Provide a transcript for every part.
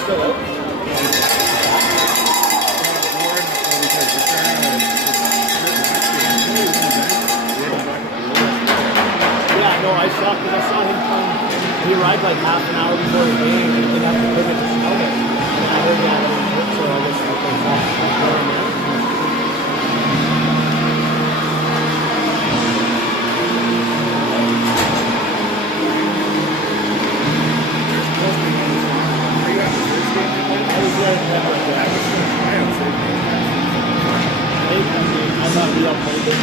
still out? Yeah, no, I saw him come. He arrived like half an hour before the game, and he didn't have to pick it to smell it. And I heard that, so I guess they thought going there. I thought we all played it.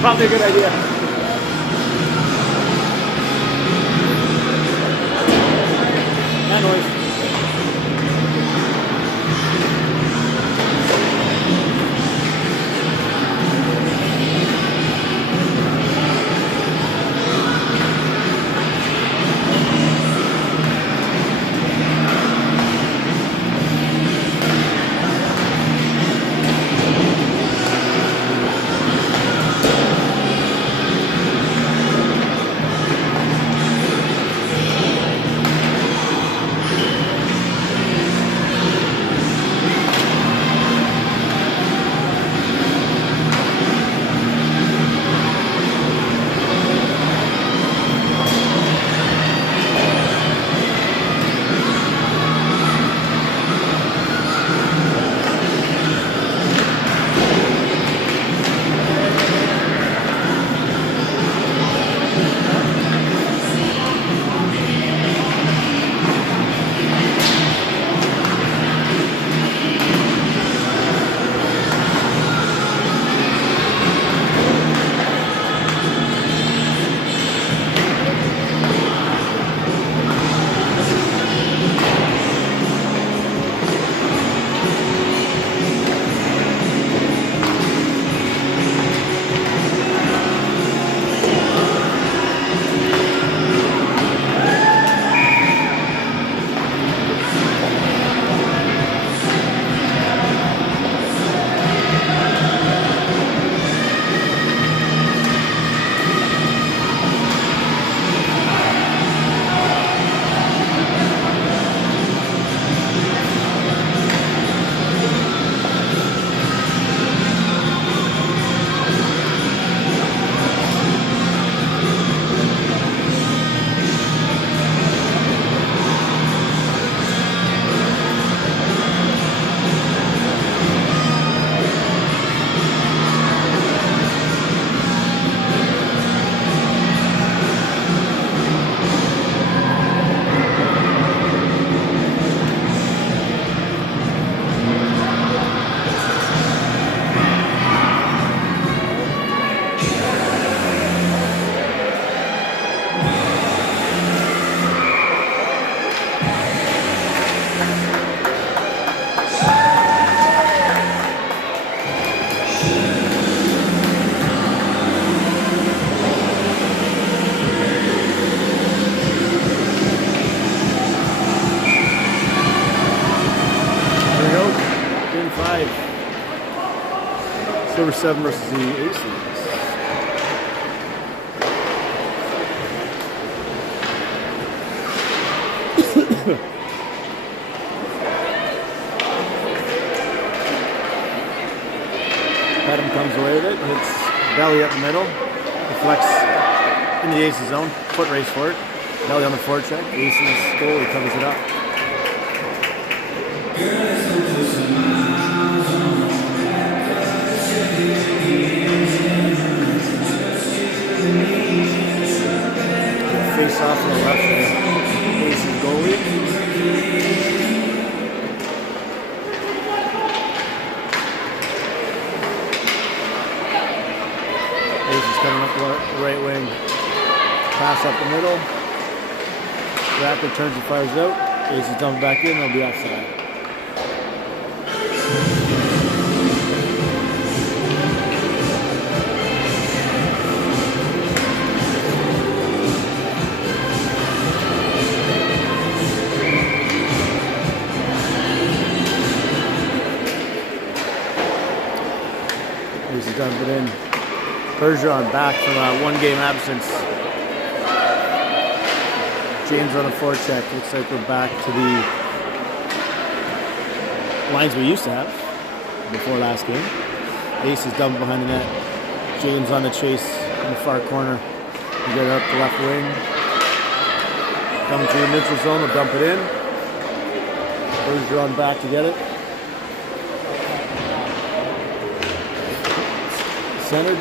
Probably a good idea. That noise. Silver 7 versus the Aces. Adam comes away with it, hits belly up the middle, deflects in the Aces zone, foot race for it, belly on the forecheck, Aces goal, he covers it up. Face off to the left of Aces goalie. Aces coming up the right wing. Pass up the middle. Raptor turns and fires out. Aces dump back in, they'll be offside. Aces dump it in. Bergeron back from a 1-game absence. James on a forecheck. Looks like we're back to the lines we used to have before last game. Aces dump behind the net. James on the chase in the far corner. You get it up the left wing. Coming through the neutral zone, will dump it in. Bergeron back to get it. Centered.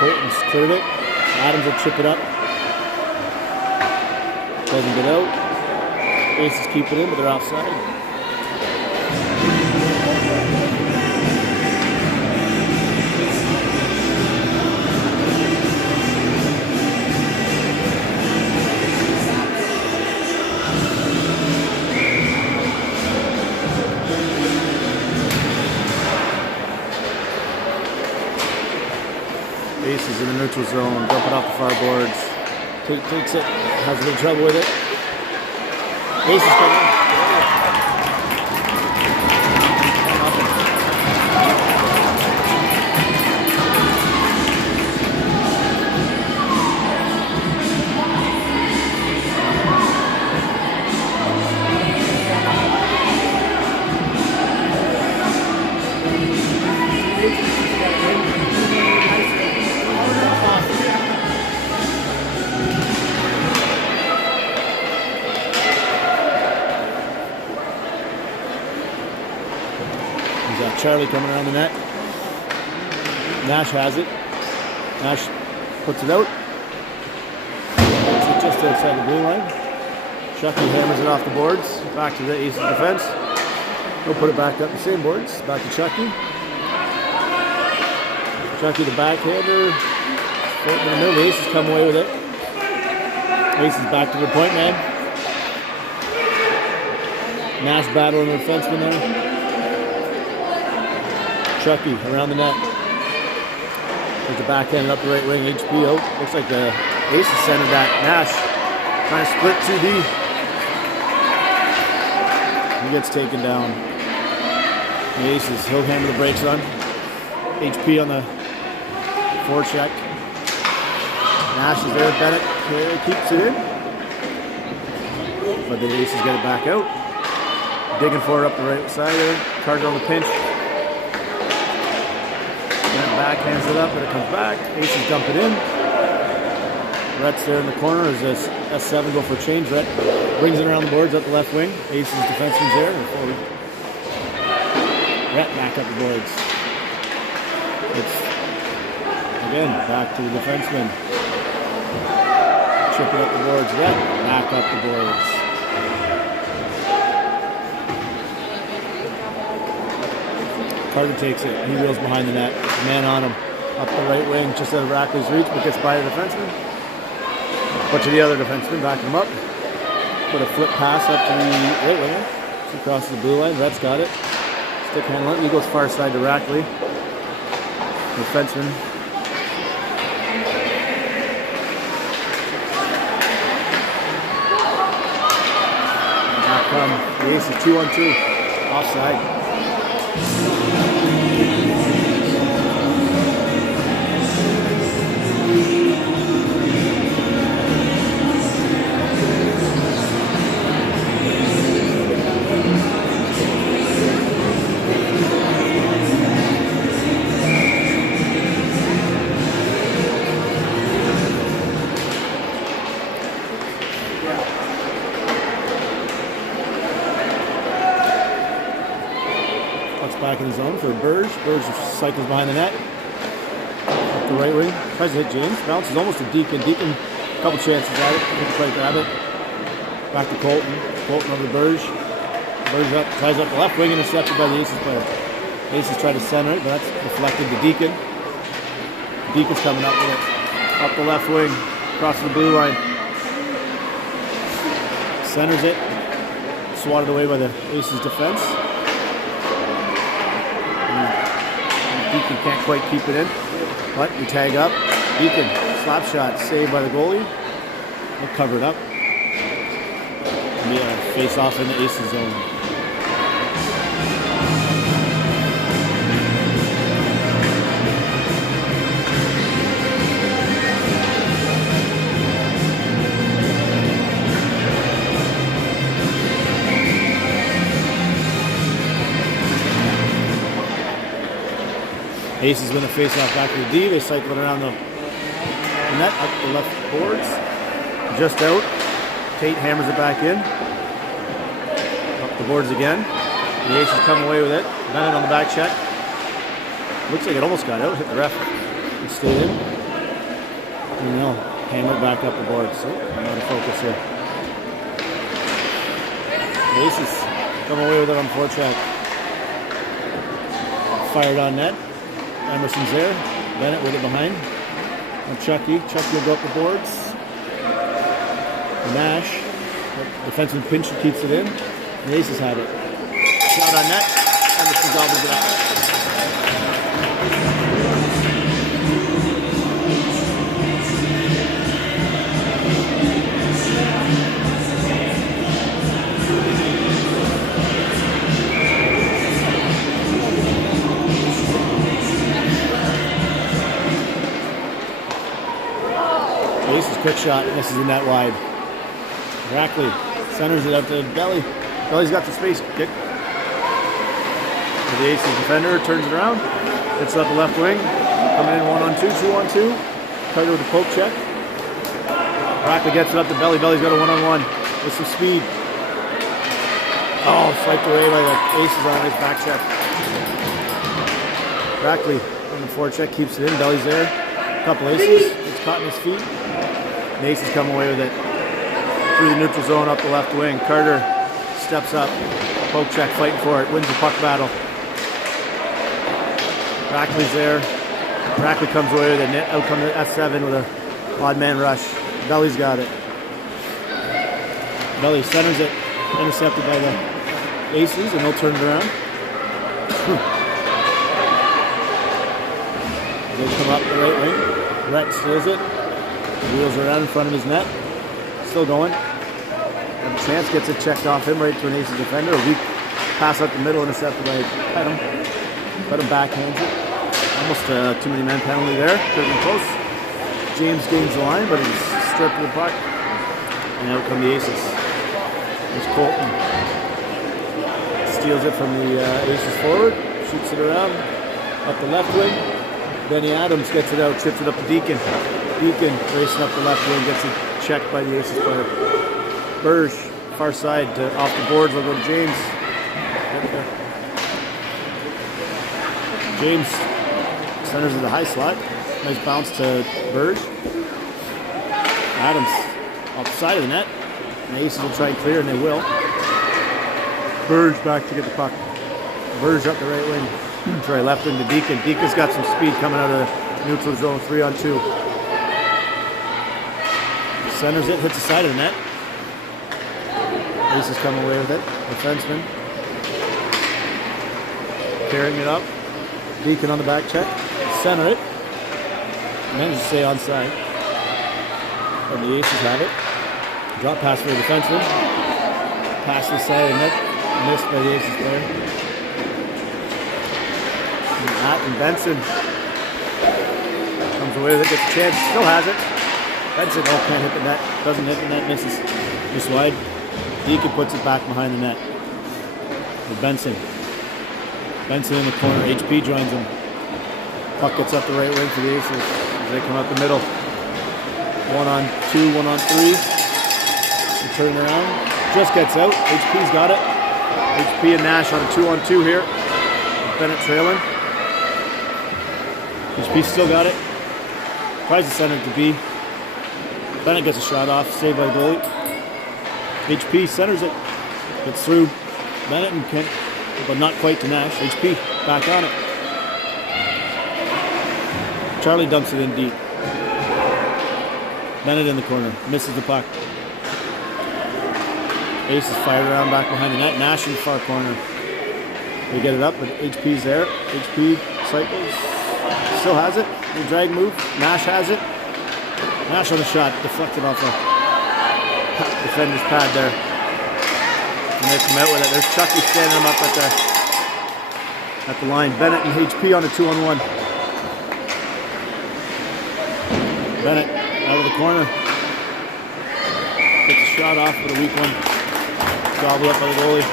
Colton's cleared it. Adams will chip it up. Doesn't get out. Aces keep it in, but they're offside. Aces in the neutral zone, dump it off the far boards. Takes it, has a little trouble with it. Aces coming. Charlie coming around the net. Nash has it. Nash puts it out. Puts it just outside the blue line. Chucky hammers it off the boards. Back to the Aces defense. He'll put it back up the same boards. Back to Chucky. Chucky the backhander. Floating in the middle. The Aces come away with it. Aces back to the point man. Nash battling the defenseman there. Chucky around the net. There's the backhand up the right wing. HBO. Looks like the Aces centered that. Nash trying to split 2D. He gets taken down. The Aces, he'll hammer the brakes on. HP on the forecheck. Nash is there. Bennett keeps it in. But the Aces get it back out. Digging for it up the right side there. Carter on the pinch. Backhands it up, but it comes back. Aces dump it in. Rhett's there in the corner as this S7 go for a change. Rhett brings it around the boards up the left wing. Aces defenseman's there. Rhett back up the boards. It's again back to the defenseman. Chip it up the boards. Rhett back up the boards. Carter takes it. He reels behind the net. Man on him. Up the right wing, just out of Rackley's reach, but gets by the defenseman. But to the other defenseman, back him up. Put a flip pass up to the right winger. She crosses the blue line. Rhett's got it. Stick handle it. He goes far side to Rackley. Defenseman. Back come the Aces 2-on-2. Offside. Back in the zone for Burge. Burge cycles behind the net. Up the right wing. Tries to hit James. Bounces almost to Deacon. Deacon, a couple chances at it. Couldn't quite grab it. Back to Colton. Colton over to Burge. Burge up, tries up the left wing, intercepted by the Aces player. Aces try to center it, but that's deflected to Deacon. Deacon's coming up with it. Up the left wing. Across the blue line. Centers it. Swatted away by the Aces defense. Deacon can't quite keep it in, but we tag up. Deacon, slap shot, saved by the goalie. We'll cover it up. Be a face off in the Aces zone. Aces win the face-off back to the D. They cycle it around the net, up the left boards. Just out. Tate hammers it back in. Up the boards again. The Aces come away with it. Bennett on the back check. Looks like it almost got out. Hit the ref. It stayed in. And they'll hammer it back up the boards. So I'm out of focus here. The Aces come away with it on forecheck. Fired on net. Emerson's there. Bennett with it behind. And Chucky. Chucky will go up the boards. Nash. Defenseman pinch and keeps it in. The Aces have it. Shot on net. Emerson gobbles it up. Aces quick shot, misses the net wide. Rackley centers it up to Belly. Belly's got the space. Kick. The Aces defender turns it around. Hits up the left wing. Coming in 1-on-2, 2-on-2. Carter with the poke check. Rackley gets it up to Belly. Belly's got a 1-on-1 with some speed. Oh, swiped away by the Aces on his back check. Rackley on the forecheck keeps it in. Belly's there. A couple Aces. It's caught in his feet. The Aces come away with it. Through the neutral zone up the left wing. Carter steps up. Poke check, fighting for it. Wins the puck battle. Rackley's there. Rackley comes away with it. Out comes the F7 with a odd man rush. Belly's got it. Belly centers it. Intercepted by the Aces, and they'll turn it around. They come up the right wing. Rhett steals it. Wheels around in front of his net. Still going. And Chance gets it checked off him right to an Aces defender. A weak pass up the middle, intercepted by Pedham. Pedham backhands it. Almost a too many men penalty there. Could have been close. James gains the line, but he's stripped of the puck. And out come the Aces. There's Colton. Steals it from the Aces forward. Shoots it around. Up the left wing. Benny Adams gets it out. Chips it up to Deacon. Deacon racing up the left wing. Gets it checked by the Aces player. Burge, far side, off the boards. We'll go to James. James centers of the high slot. Nice bounce to Burge. Adams off the side of the net. And the Aces will try and clear, and they will. Burge back to get the puck. Burge up the right wing. Try left wing to Deacon. Deacon's got some speed coming out of the neutral zone. 3-on-2. Centers it, hits the side of the net. Aces come away with it. Defenseman carrying it up. Deacon on the back check. Center it. Manages to stay onside. And the Aces have it. Drop pass for the defenseman. Pass to the side of the net. Missed by the Aces player. And Matt and Benson comes away with it. Gets a chance. Still has it. Benson, oh, can't hit the net. Doesn't hit the net. Misses. Just wide. Deacon puts it back behind the net. With Benson. Benson in the corner. HP joins him. Puck gets up the right wing for the Aces as they come up the middle. 1-on-2, 1-on-3. They turn around. Just gets out. HP's got it. HP and Nash on a 2-on-2 here. Bennett trailing. HP's still got it. Tries to send it to B. Bennett gets a shot off. Saved by the goalie. HP centers it. Gets through Bennett and Kent, but not quite to Nash. HP back on it. Charlie dumps it in deep. Bennett in the corner. Misses the puck. Aces fired around back behind the net. Nash in the far corner. They get it up, but HP's there. HP cycles. Still has it. The drag move. Nash has it. Nash on the shot. Deflected off the defender's pad there. And they come out with it. There's Chucky standing him up at the line. Bennett and HP on a 2-on-1. Bennett out of the corner. Gets a shot off with a weak one. Gobbled up by the goalie.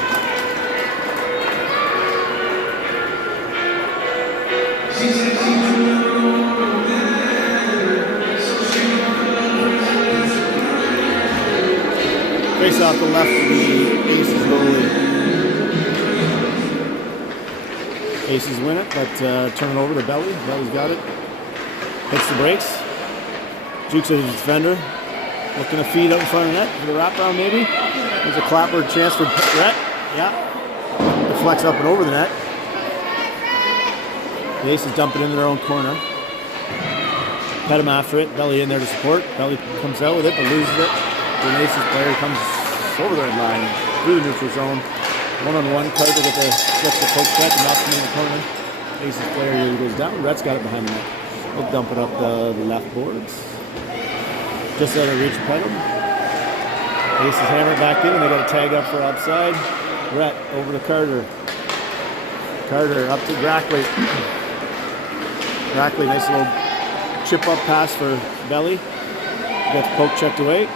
Face off the left of the Aces goalie. Aces win it, but turn it over to Belly. Belly's got it. Hits the brakes. Jukes at the defender. Looking to feed out in front of the net for the wraparound maybe. There's a clapper chance for Brett. Yeah. Deflects up and over the net. The Aces dump it into their own corner. Pet him after it. Belly in there to support. Belly comes out with it but loses it. The Aces player comes over the red line through the neutral zone. One-on-one. Carter gets the poke check and knocks him in the corner. Aces player here goes down. Brett's got it behind the net. He'll dump it up the left boards. Just out of reach of Pedal. Aces hammer it back in and they got a tag up for offside. Brett over to Carter. Carter up to Brackley. Brackley, nice little chip up pass for Belly. Got the poke checked away.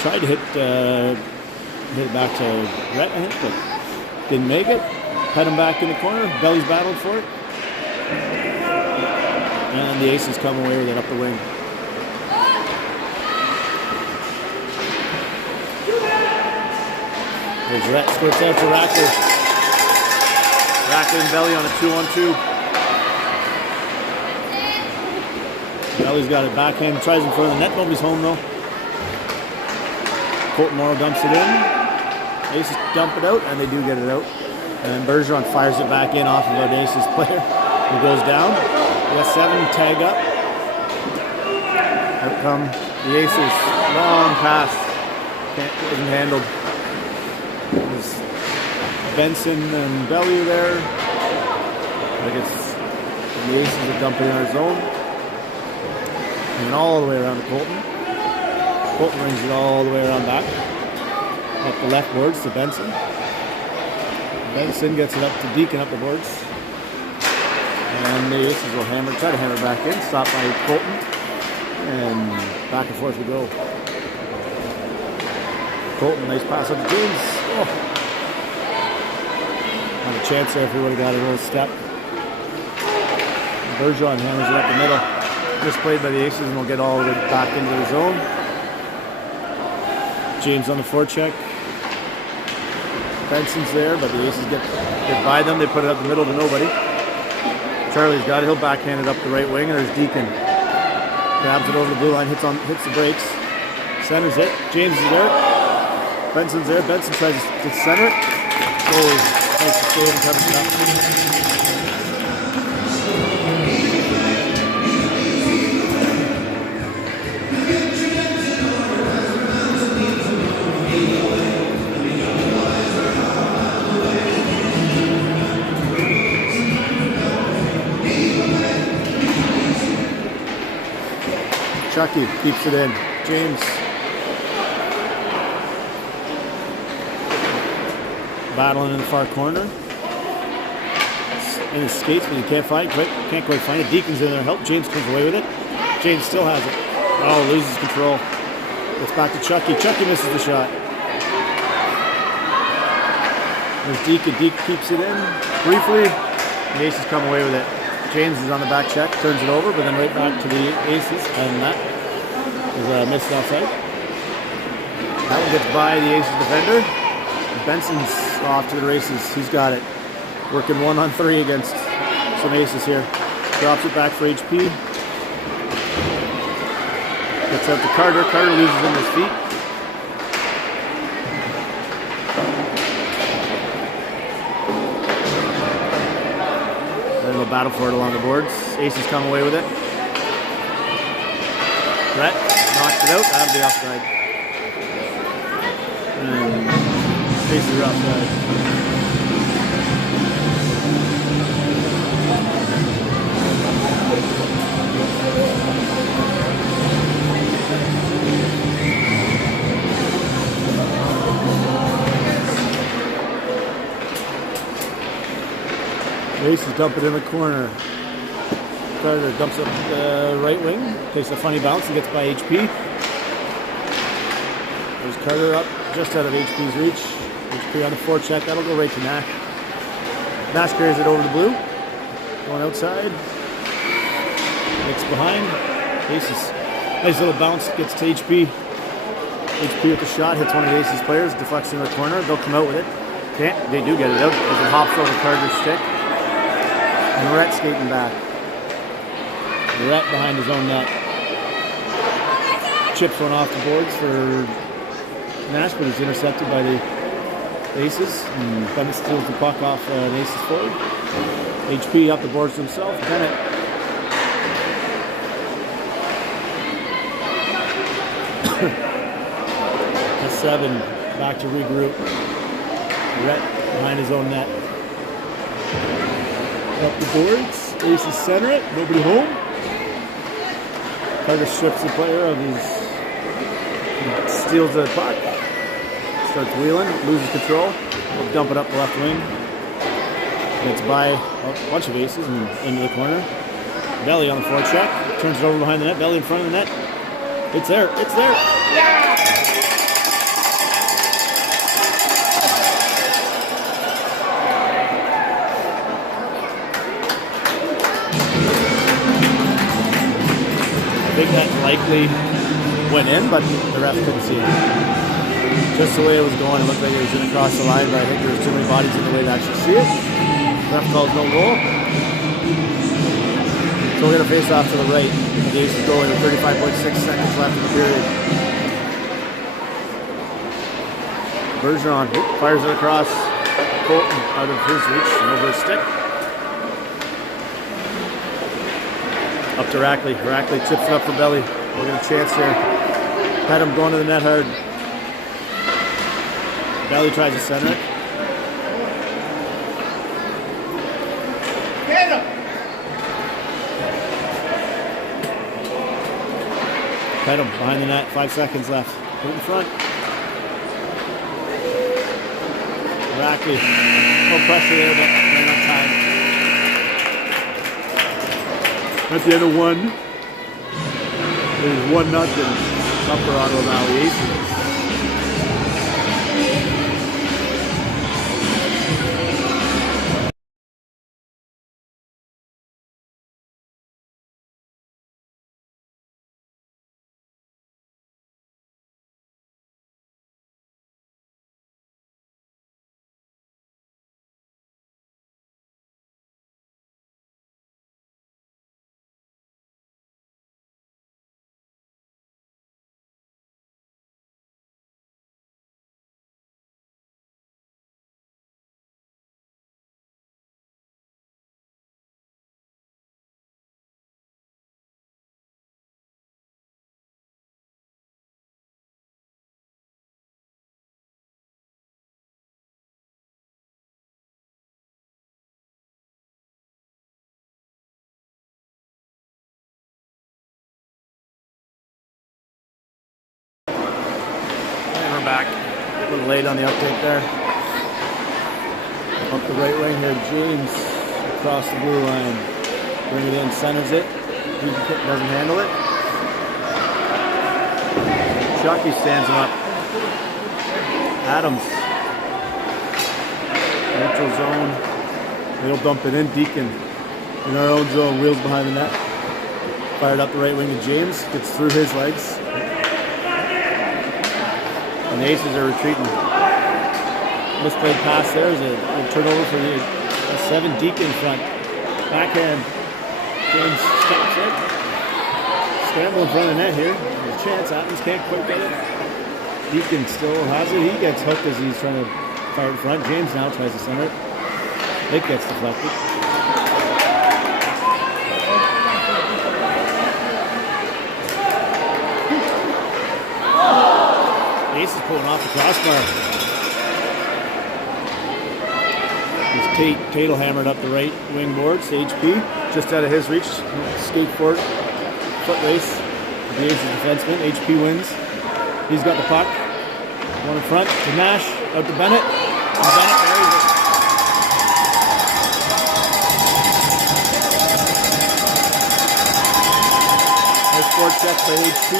Tried to hit it back to Brett, I think, but didn't make it. Pet him back in the corner. Belly's battled for it. And the Aces come away with it up the wing. There's Rhett, squirts out to Rackler. Rackler and Belly on a 2-on-2. Belly's got it backhand, tries in front of the net. Nobody's home though. Colton Morrow dumps it in. Aces dump it out, and they do get it out. And Bergeron fires it back in off of our Aces player. He goes down. We got 7, tag up. Out come the Aces. Long pass. Isn't handled. There's Benson and Belly there. I guess the Aces are dumping in our zone. And all the way around to Colton. Colton brings it all the way around back. Up the left boards to Benson. Benson gets it up to Deacon up the boards. And the Aces will try to hammer back in. Stopped by Colton. And back and forth we go. Colton, nice pass up to James. Oh. Not a chance there if we would have got a little step. Bergeron hammers it up the middle. Just played by the Aces and we'll get all of it back into the zone. James on the forecheck. Benson's there, but the Aces get by them. They put it up the middle to nobody. Charlie's got it. He'll backhand it up the right wing, and there's Deacon. Grabs it over the blue line, hits the brakes. Centers it. James is there. Benson's there. Benson tries to center it. Goalie makes the save and covers it up. Chucky keeps it in. James. Battling in the far corner. In his skates, but he can't quite find it. Deacon's in there to help. James comes away with it. James still has it. Oh, loses control. Gets back to Chucky. Chucky misses the shot. There's Deacon. Deacon keeps it in. Briefly, the Aces come away with it. James is on the back check, turns it over, but then right back to the Aces, and that is missed outside. That one gets by the Aces defender. Benson's off to the races. He's got it. Working 1-on-3 against some Aces here. Drops it back for HP. Gets out to Carter. Carter loses in his feet. Battle for it along the boards. Aces come away with it. Brett knocks it out. That'll be offside. And Aces are offside. Aces dump it in the corner. Carter dumps up the right wing, takes a funny bounce and gets by HP. There's Carter up just out of HP's reach. HP on the forecheck, that'll go right to Nash. Nash carries it over the blue. going outside. Nick's behind. Aces. Nice little bounce. Gets to HP. HP with the shot. Hits one of the Aces players. Deflects in the corner. They'll come out with it. Can't. They do get it out as it hops over Carter's stick. And Rhett skating back. Rhett behind his own net. Chips one off the boards for Nash, but it's intercepted by the Aces. And Bennett steals the puck off an Aces forward. HP up the boards himself. Bennett. A 7. Back to regroup. Rhett behind his own net. Up the boards. Aces center it. Nobody home. Carter strips the player of his. Steals the puck. Starts wheeling. Loses control. Will dump it up the left wing. Gets by a bunch of Aces and into the corner. Belly on the forecheck. Turns it over behind the net. Belly in front of the net. It's there. It's there. I think that likely went in, but the ref couldn't see it. Just the way it was going, it looked like it was going to cross the line, but I think there was too many bodies in the way to actually see it. Ref calls no goal. So we're going to face off to the right. The Aces go with 35.6 seconds left in the period. Bergeron fires it across Colton out of his reach and over his stick. Up to Rackley. Rackley chips it up for Belly. We'll get a chance here. Pedham going to the net hard. Belly tries to center it. Pedham behind the net. 5 seconds left. Put it in front. Rackley. No pressure there, but not enough time. At the end of one, it is 1-0 up for Ottawa Valley Aces. Back. A little late on the update there. Up the right wing here, James across the blue line. Bring it in, centers it. He doesn't handle it. Chucky stands him up. Adams. Neutral zone. They'll dump it in. Deacon in our own zone. Wheels behind the net. Fired up the right wing to James. Gets through his legs. And the Aces are retreating. Misplayed pass there is a turnover for the 7. Deacon front. Backhand. James stops it. Scramble in front of the net here. There's a chance. Adams can't quite get it. Deacon still has it. He gets hooked as he's trying to fire in front. James now tries to center it. It gets deflected. Ace is pulling off the crossbar. Tatel hammered up the right wing boards to HP. Just out of his reach. Skate forward. Foot race. The Aces defenseman. HP wins. He's got the puck. One in front to Nash. Out to Bennett. And Bennett buries it. Nice forward check by HP.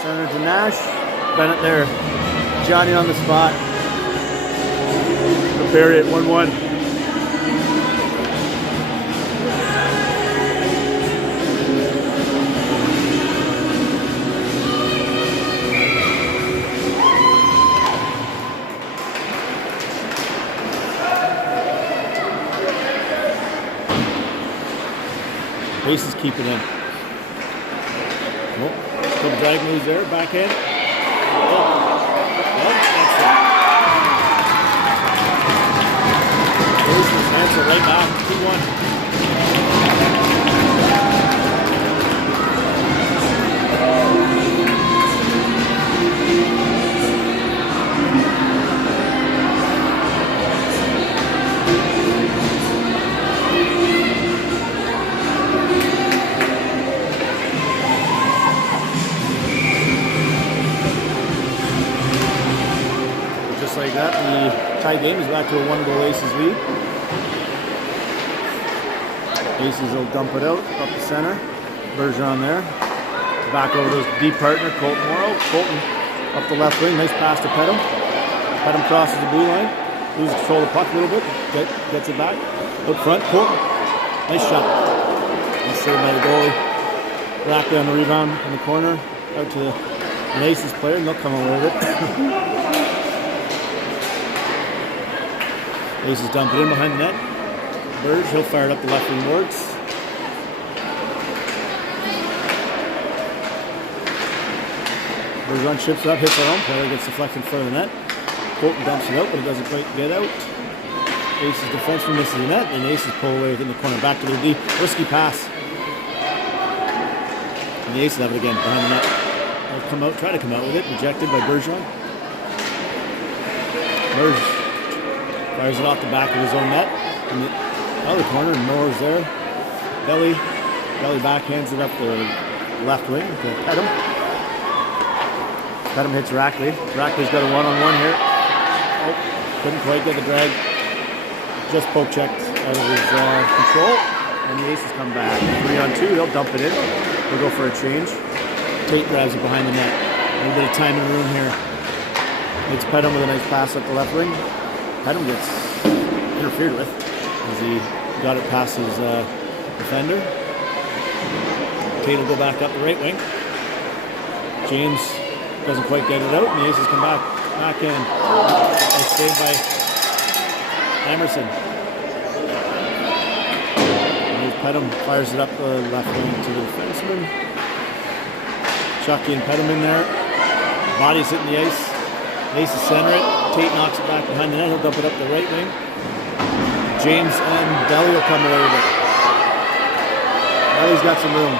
Center to Nash. Bennett there. Johnny on the spot. The period 1-1. Aces keep it in. Oh, good drag moves there, backhand. Aces answer right back, 2-1. Just like that, the tie game is back to a 1-goal Aces lead. Aces will dump it out, up the center. Bergeron there. Back over to his deep partner, Colton Morrow. Colton up the left wing, nice pass to Pedham. Pedham crosses the blue line, loses control of the puck a little bit, gets it back. Out front, Colton. Nice shot. Nice save by the goalie. Rackley on the rebound in the corner, out to an Aces player, and they'll come away with it. Aces dump it in behind the net. Burge, he'll fire it up the left wing boards. Bergeron chips it up, hits our own player, gets deflected in front of the net. Colton dumps it out, but it doesn't quite get out. Aces defenseman misses the net, and Aces pull away within the corner, back to the D. Risky pass. And the Aces have it again behind the net. They'll come out, try to come out with it, rejected by Bergeron. Berge fires it off the back of his own net. In the other corner, and Moore's there. Belly backhands it up the left wing to Pedham. Pedham hits Rackley. Rackley's got a one-on-one here. Oh, couldn't quite get the drag. Just poke checked out of his control. And the Aces come back. 3-on-2, he'll dump it in. They'll go for a change. Tate grabs it behind the net. A little bit of time in the room here. It's Pedham with a nice pass up the left wing. Pedham gets interfered with as he got it past his defender. Tate will go back up the right wing. James doesn't quite get it out, and the Aces come back in. Nice save by Emerson. And Pedham fires it up the left wing to the defenseman. Chucky and Pedham in there. Body's hitting the ice. Aces center it. Tate knocks it back behind the net. He'll dump it up the right wing. James and Belly will come away with it. Belly's got some room.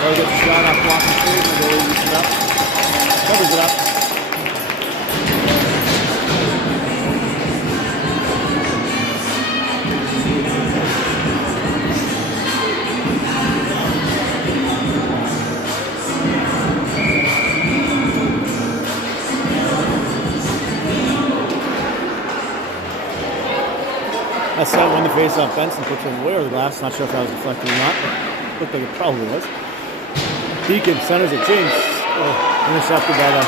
Belly gets a shot off blocking stage, and Belly eats it up. Covers it up. That's that won the face-off. Benson puts it way over the glass. Not sure if that was deflected or not, but looked like it probably was. Deacon centers it. James intercepted by the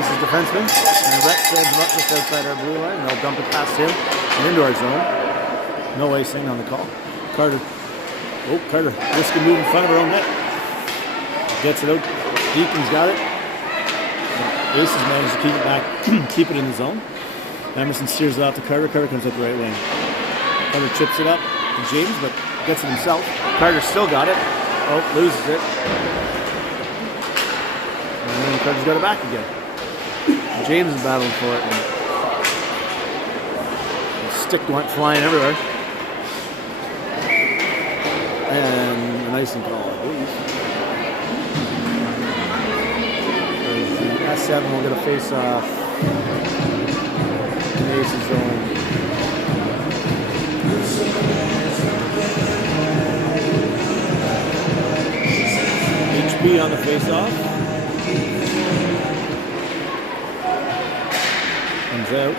Aces defenseman. And Rex sends him up just outside our blue line, and they'll dump it past him and into our zone. No icing on the call. Carter. Oh, Carter. Risky move in front of her own net. Gets it out. Deacon's got it. The Aces managed to keep it back, keep it in the zone. Emerson steers it out to Carter. Carter comes up the right wing. Carter chips it up to James, but gets it himself. Carter still got it. Oh, loses it. And then Carter's got it back again. James is battling for it. And the stick went flying everywhere. And an icing call, I believe. The S7 will get a face-off. Aces zone. HP on the face-off. Comes out.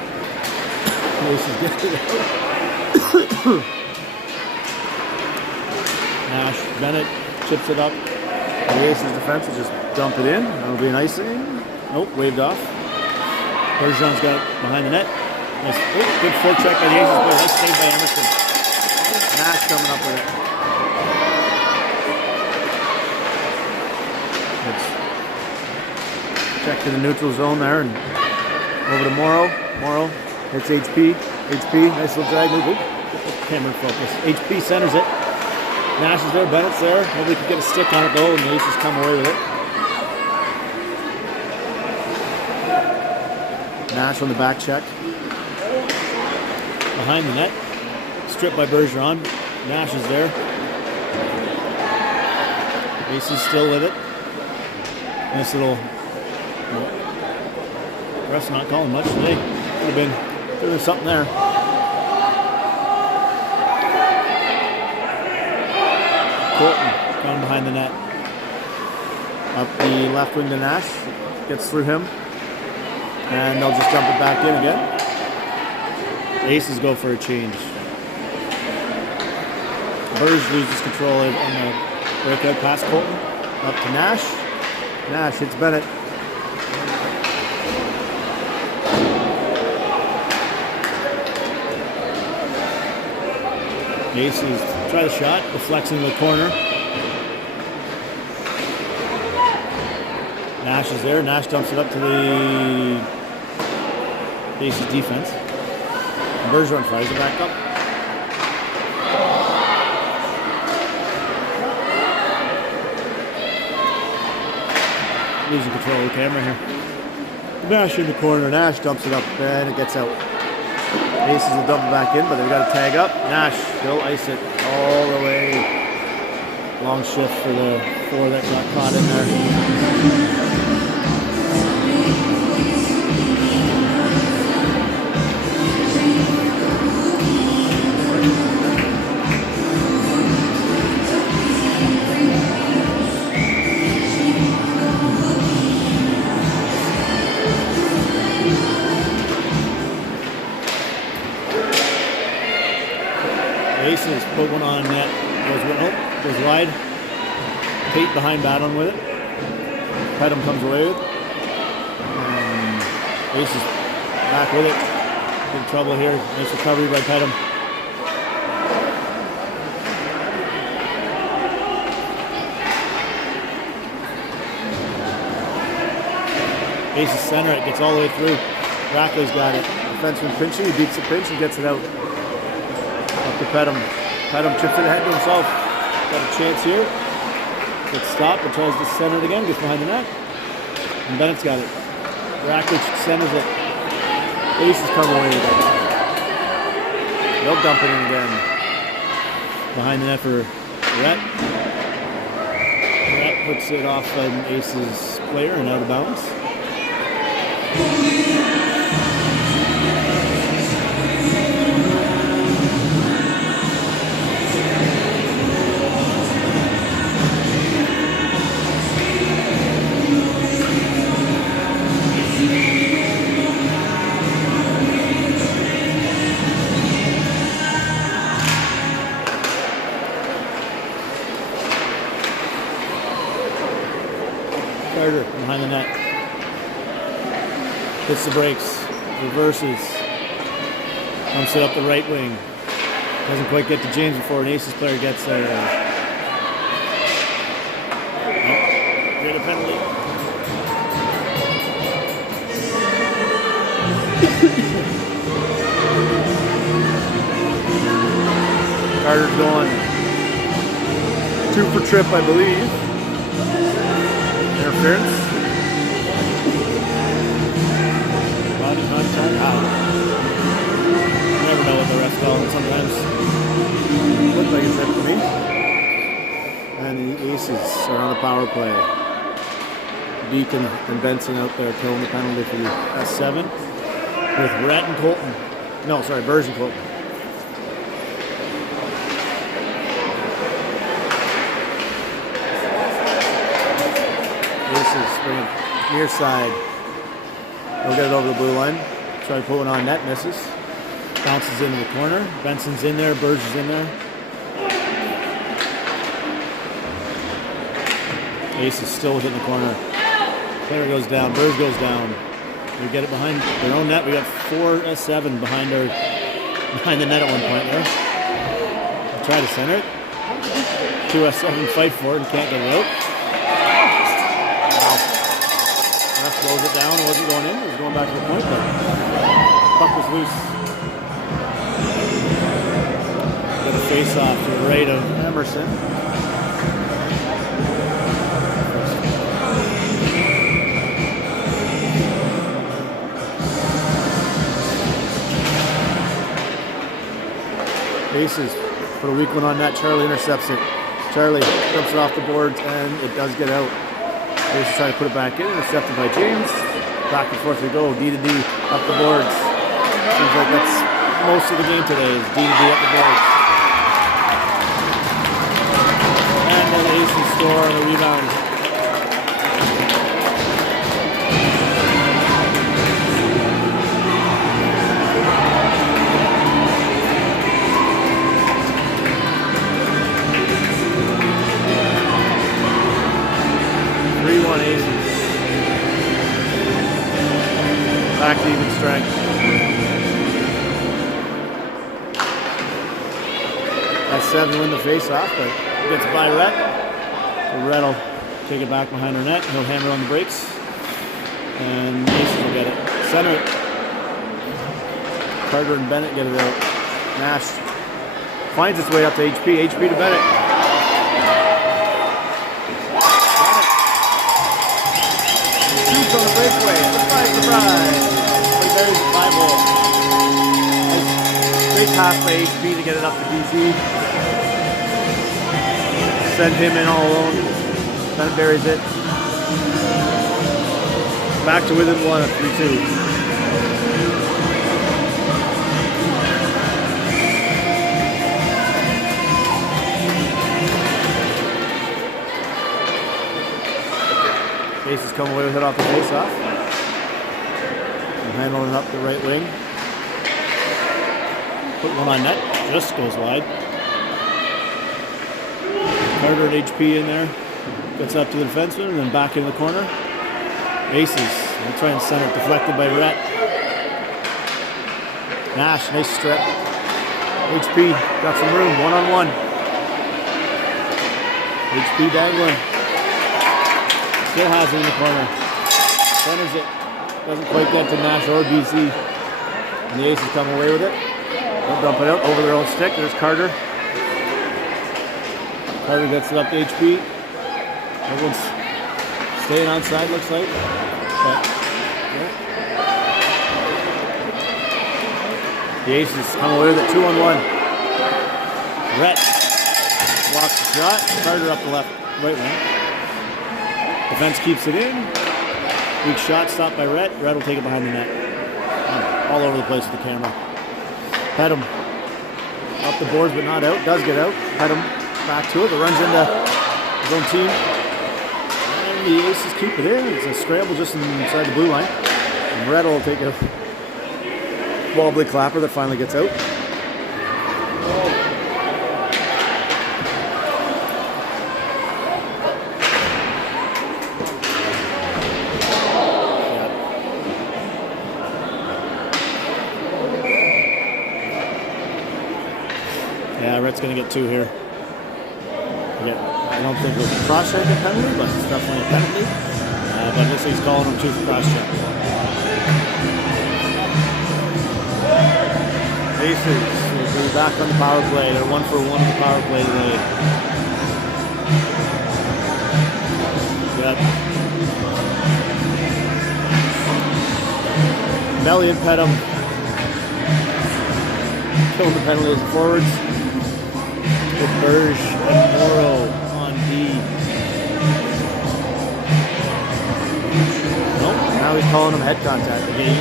Aces get it out. Nash Bennett chips it up. The Aces defense will just dump it in. That'll be an icing. Nope, waved off. Bergeron's got it behind the net. Nice. Oh, good forecheck by the Aces player. Nice save by Emerson. Nash coming up with it. Let's check to the neutral zone there and over to Morrow. Morrow hits HP. HP, nice little drag move. Camera focus. HP centers it. Nash is there, Bennett's there. Nobody could get a stick on it though, and the Aces come away with it. Nash on the back check. Behind the net. Stripped by Bergeron. Nash is there. Aces still with it. Nice little... Ref's not calling much today. Could have been something there. Colton going behind the net. Up the left wing to Nash. Gets through him. And they'll just dump it back in again. Aces go for a change. Burge loses control on the breakout pass. Colton up to Nash. Nash hits Bennett. Aces try the shot, deflects into the corner. Nash is there. Nash dumps it up to the Aces defense. Bergeron fires it back up. Losing control of the camera here. Nash in the corner. Nash dumps it up and it gets out. Aces will dump it back in, but they've got to tag up. Nash will ice it all the way. Long shift for the four that got caught in there. Aces put one on net, goes wide. Tate behind Battling with it. Pedham comes away with it. Aces back with it. In trouble here. Nice recovery by Pedham. Aces center it, gets all the way through. Rackley's got it. Defenseman pinching, he beats the pinch and gets it out. Up to Pedham. Pedham chips it ahead to himself. Got a chance here. Gets stopped and tries to center it again. Gets behind the net. And Bennett's got it. Rackley centers it. Aces come away with it. They'll dump it in again. Behind the net for Rhett. Rhett puts it off an Aces player and out of bounds. Carter behind the net. Hits the brakes. Reverses. Pumps it up the right wing. Doesn't quite get to James before an Aces player gets there. Get a penalty. Carter's going 2 for trip, I believe. Interference. Body contact. You never know what the refs call it. Sometimes it looks like it's hit to me. And the Aces are on the power play. Beacon and Benson out there killing the penalty for the S7 with Rhett and Colton. No, sorry, Burge and Colton. Aces bring it near side. They'll get it over the blue line. Try to put one on net, misses. Bounces into the corner. Benson's in there, Burge is in there. Aces still within the corner. Player goes down, Burge goes down. We get it behind their own net. We got 4 S7 behind the net at one point there. We'll try to center it. 2 S7 fight for it and can't get it out. Ref slows it down. It wasn't going in. It was going back to the point, but puck was loose. Got a face off to the right of Emerson. Aces put a weak one on that. Charlie intercepts it. Charlie dumps it off the boards and it does get out. Aces trying to put it back in. Intercepted by James. Back and forth we go. D to D up the boards. Seems like that's most of the game today is D to D up the boards. And then the Aces score on a rebound. Back to even strength. That's 7 win the face off, but gets by Rhett. So Rhett will take it back behind her net. He'll hammer on the brakes. And Aces will get it. Center it. Carter and Bennett get it out. Nash finds its way up to HP. HP to Bennett. Shoots on the breakaway. Surprise. There's the 5-hole. Great pass by HP to get it up to DC. Send him in all alone. Bennett buries it. Back to within 1 of 3-2. Aces come away with it off the face-off. Handling up the right wing. Put one on net. Just goes wide. Carter and HP in there. Gets up to the defenseman and then back in the corner. Aces. They'll try and center it. Deflected by Rhett. Nash. Nice strip. HP got some room. One-on-one. HP dangling. Still has it in the corner. Centers it. Doesn't quite get to Nash or BC. And the Aces come away with it. They'll dump it out over their own stick. There's Carter. Carter gets it up to HP. Everyone's staying onside, looks like. But, yeah. The Aces come away with it 2-on-1. Rhett blocks the shot. Carter up the right wing. Defense keeps it in. Weak shot stopped by Rhett. Rhett will take it behind the net. All over the place with the camera. Pedham up the boards but not out. Does get out. Pedham back to it. It runs into his own team. And the Aces keep it in. It's a scramble just inside the blue line. And Rhett will take a wobbly clapper that finally gets out. Yeah, Rhett's going to get 2 here. Yeah, I don't think it was a cross-check penalty, but it's definitely a penalty. But looks like he's calling him 2 for cross-check. Aces will be back on the power play. They're 1 for 1 on the power play today. Yep. Melly and Pedham killed the penalty as forwards. With Burge and Morrow on D. Nope, now he's calling him head contact. Again,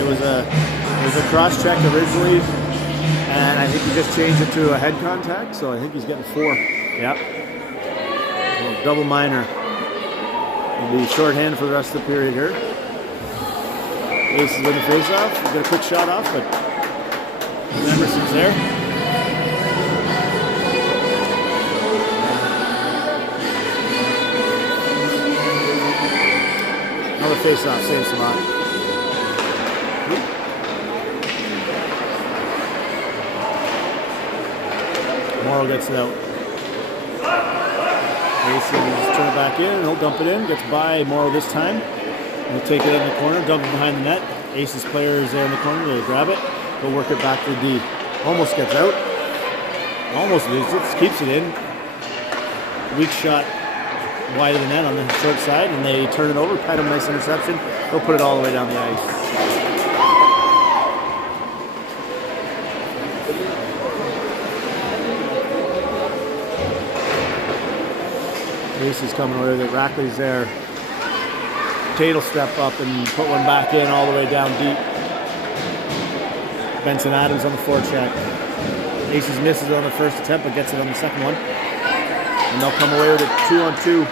it was a cross check originally, and I think he just changed it to a head contact, so I think he's getting 4. Yep. Well, double minor. He'll be shorthand for the rest of the period here. Aces win the face-off. We'll get a quick shot off, but Emerson's there. Another face-off, same spot. Morrow gets it out. Aces just turn it back in, and he'll dump it in. Gets by Morrow this time. He'll take it in the corner, dump it behind the net. Aces player is there in the corner, they'll grab it. He'll work it back to the D. Almost gets out. Almost loses, keeps it in. Weak shot wide of the net on the short side, and they turn it over. Had a nice interception. They'll put it all the way down the ice. Aces coming away with it. Rackley's there. Tate will step up and put one back in all the way down deep. Benson Adams on the forecheck. Aces misses it on the first attempt, but gets it on the second one. And they'll come away with a 2-on-2.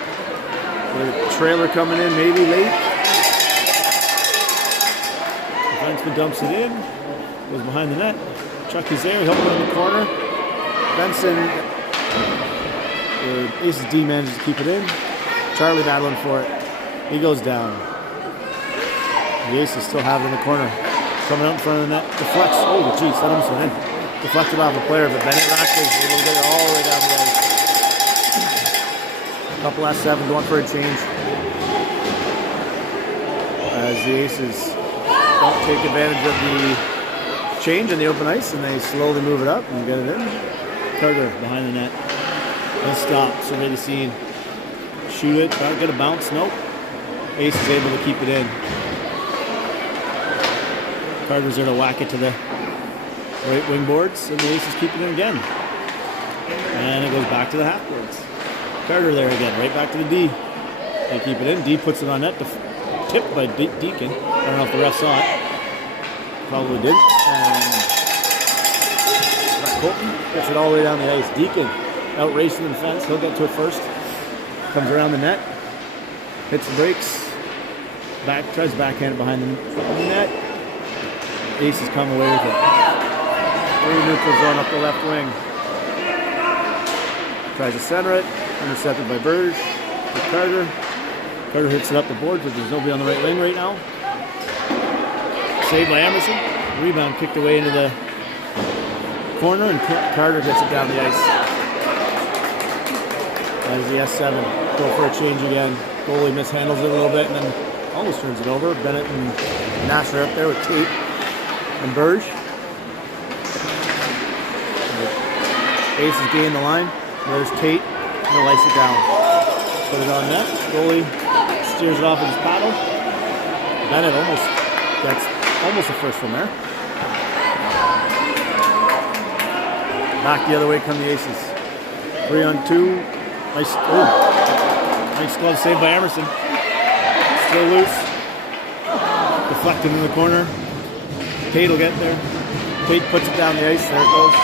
With a trailer coming in, maybe late. Defenseman dumps it in. Goes behind the net. Chucky's there, helping in the corner. Benson, the Aces D manages to keep it in. Charlie battling for it. He goes down. The Aces still have it in the corner. Coming out in front of the net. Deflects. Oh, geez, that almost went in. Deflected off a player, but Bennett Rackley is able to get it all the way down the ice. Couple last 7, going for a change. As the Aces don't take advantage of the change in the open ice, and they slowly move it up and get it in. Carter behind the net. He'll stop, survey the scene. Shoot it, get a bounce, nope. Ace is able to keep it in. Carter's there to whack it to the right wing boards, and the Aces keep it in again. And it goes back to the half boards. Carter there again, right back to the D. They keep it in. D puts it on net, tipped by Deacon. I don't know if the ref saw it. Probably did. And Colton gets it all the way down the ice. Deacon out racing the fence. He'll get to it first. Comes around the net. Hits the brakes. Tries to backhand it behind the net. Aces come away with it. 3 neutral zone up the left wing. Tries to center it. Intercepted by Burge. To Carter. Carter hits it up the board, but there's nobody on the right wing right now. Saved by Emerson. Rebound kicked away into the corner, and Carter gets it down the ice. As the S7 go for a change again. Goalie mishandles it a little bit and then almost turns it over. Bennett and Nash are up there with Tate and Burge. Aces gain the line. There's Tate. He'll ice it down. Put it on net. Goalie steers it off with his paddle. Bennett gets almost a first from there. Back the other way come the Aces. 3-on-2. Nice glove saved by Emerson. Still loose. Deflected in the corner. Tate will get there. Tate puts it down the ice. There it goes.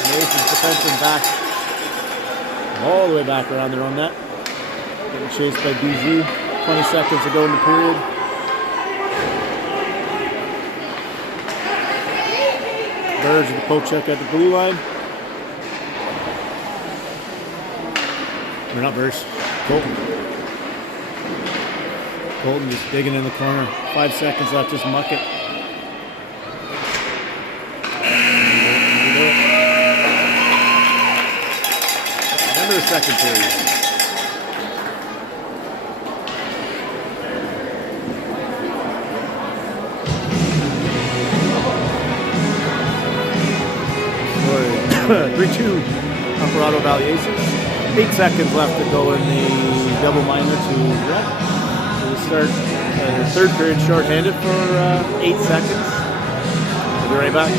And the Aces defenseman back. All the way back around their own net. Getting chased by BZ. 20 seconds to go in the period. Burge with the poke check at the blue line. Or not Burge. Colton. Colton just digging in the corner. 5 seconds left, just muck it. End of the second period. Sorry. 3-2 Alvarado Valley Aces. 8 seconds left to go in the double minor to Red. So we start the third period shorthanded for 8 seconds. We'll be right back.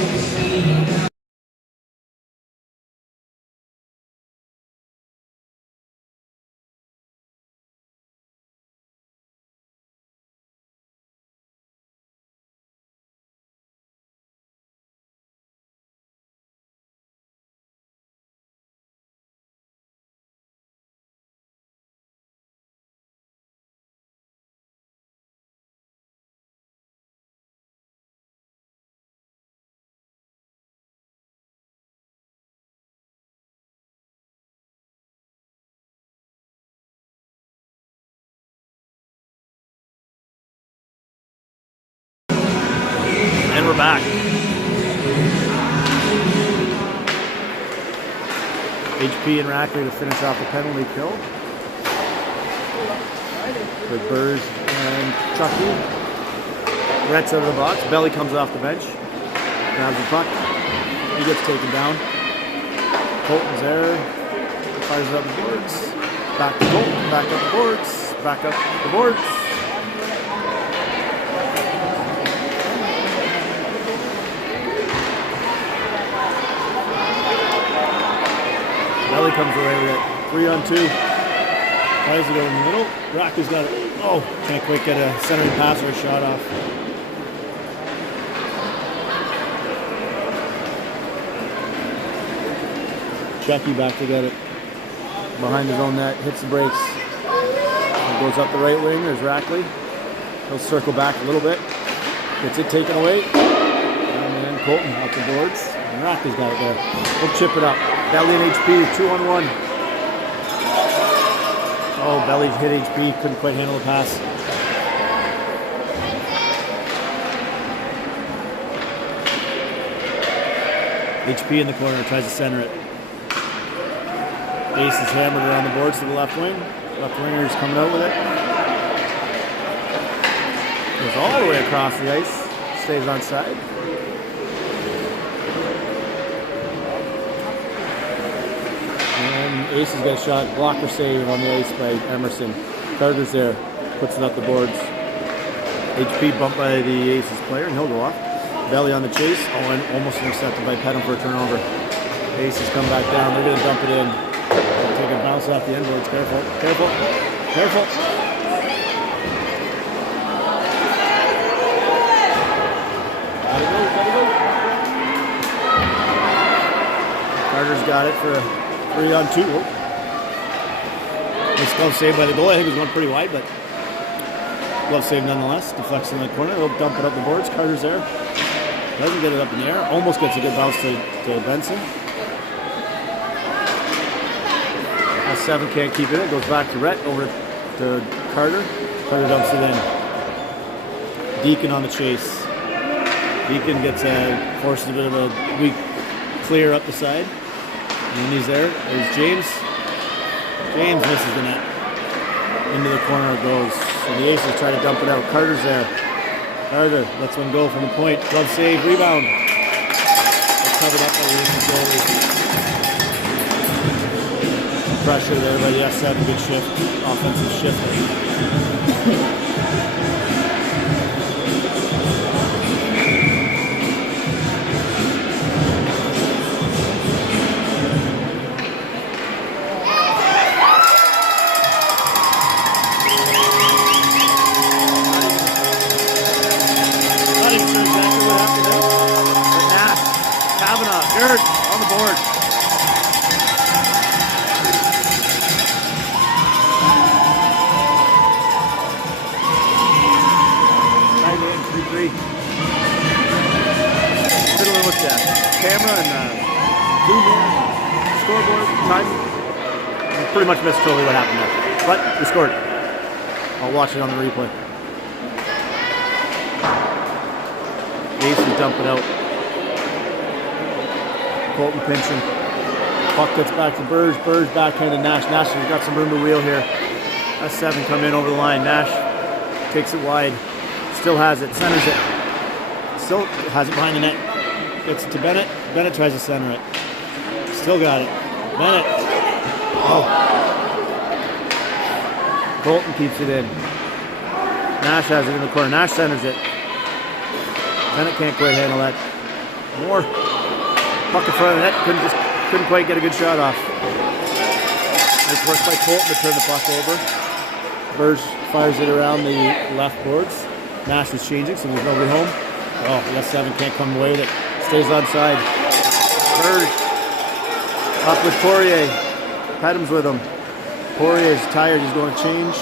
And we're back. HP and Rackley to finish off the penalty kill. With Burge and Chucky. Rhett's out of the box. Belly comes off the bench. Grabs the puck. He gets taken down. Colton's there. Fires it up the boards. Back to Colton. Back up the boards. Back up the boards. Belly comes away with it. 3-on-2. Tries to go in the middle. Rocky's got it. Oh, can't quite get a centering pass or a shot off. Chucky back to get it. Behind his own net. Hits the brakes. And goes up the right wing. There's Rackley. He'll circle back a little bit. Gets it taken away. And then Colton off the boards. And Rackley's got it there. He'll chip it up. Belly and HP, 2-on-1. Oh, Belly hit HP, couldn't quite handle the pass. HP in the corner, tries to center it. Ace is hammered around the boards to the left wing. Left winger's coming out with it. Goes all the way across the ice. Stays on side. And Ace has got a shot. Blocker save on the ice by Emerson. Carter's there. Puts it up the boards. HP bumped by the Aces player and he'll go off. Belly on the chase. Oh, and almost intercepted by Pedham for a turnover. Aces come back down. They're going to dump it in. Take a bounce off the end boards. Careful. Careful. Careful. Gotta go. Gotta go. Carter's got it for a 3-on-2. Nice glove save by the goalie. I think it was going pretty wide, but glove save nonetheless. Deflects in the corner. They'll dump it up the boards. Carter's there. Doesn't get it up in the air. Almost gets a good bounce to Benson. S7 can't keep it. It goes back to Rhett over to Carter. Carter dumps it in. Deacon on the chase. Deacon gets forces a bit of a weak clear up the side. And he's there. There's James. James misses the net. Into the corner it goes. And the Aces try to dump it out. Carter's there. Carter lets one go from the point. Glove save. Rebound. It's covered up by the Aces goalie. Pressure there by the S7. Good shift. Offensive shift. On the board. Fiddling with the camera and zoom in, scoreboard, time. You pretty much missed totally what happened there. But we scored. I'll watch it on the replay. Aces dump it out. Colton pinching. Puck gets back to Burge. Burge backhanded Nash. Nash has got some room to wheel here. S7 come in over the line. Nash takes it wide. Still has it. Centers it. Still has it behind the net. Gets it to Bennett. Bennett tries to center it. Still got it. Bennett. Oh. Colton keeps it in. Nash has it in the corner. Nash centers it. Bennett can't quite handle that. More. Puck in front of the net, couldn't quite get a good shot off. Nice work by Colton to turn the puck over. Burge fires it around the left boards. Nash is changing, so there's nobody home. Oh, the S7 can't come away with it. Stays onside. Burge up with Poirier. Pedham's with him. Poirier's tired, he's going to change.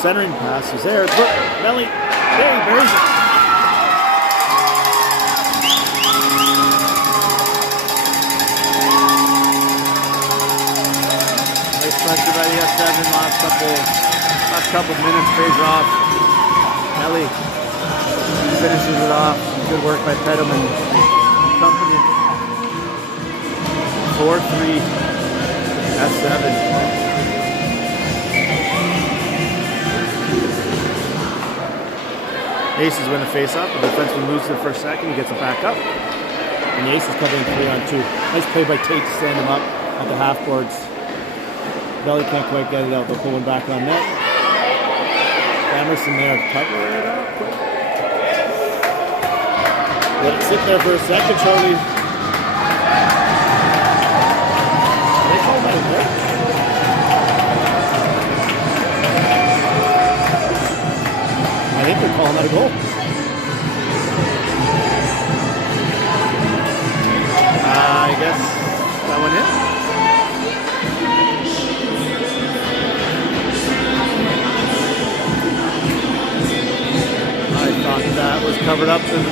Centering pass is there. Look, Belly. There, he buries it. Pressure by the S7, last couple minutes, pays off. Ellie finishes it off. Good work by Pedham and company. 4-3 S7. Aces win the face-off. The defenseman loses it for a second. He gets it back up. And the Aces covering 3-on-2. Nice play by Tate to stand him up at the half boards. Belly can't quite get it out. They'll pull him back on net. Emerson there, cover it up quick. Let it sit there for a second, Charlie. They call that a goal? I think they're calling that a goal. I guess that went in. I thought that was covered up and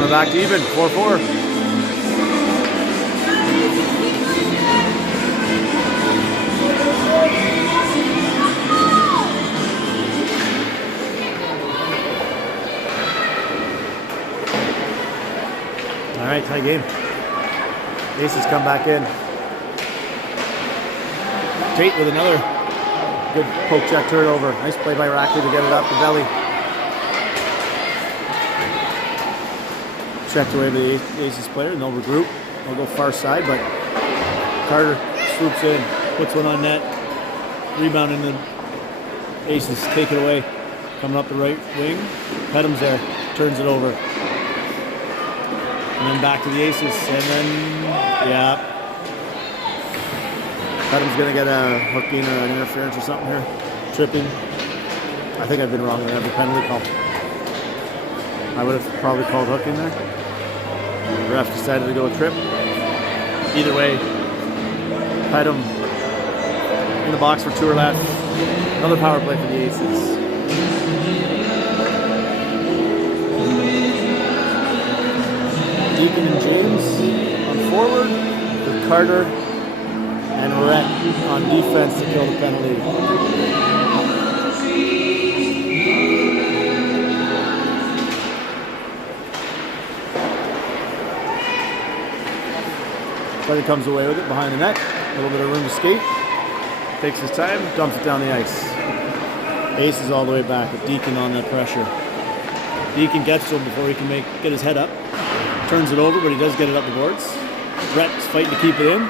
we're back to even, 4-4. All right, tie game. Aces come back in. Tate with another good poke check turnover. Nice play by Rackley to get it up the belly. Checked away the Aces player, and they'll regroup. They'll go far side, but Carter swoops in, puts one on net, rebounding the Aces, take it away. Coming up the right wing, Petham's there, turns it over. And then back to the Aces, and then, yeah. Petham's going to get a hooking or an interference or something here. Tripping. I think I've been wrong there. The penalty call. I would have probably called hooking there. The ref decided to go trip. Either way, Petham in the box for two or less. Another power play for the Aces. Deacon and James on forward with Carter and Rhett on defense to kill the penalty. Carter comes away with it behind the net. A little bit of room to skate. Takes his time, dumps it down the ice. Aces all the way back with Deacon on that pressure. Deacon gets to him before he can get his head up. Turns it over, but he does get it up the boards. Rhett's fighting to keep it in.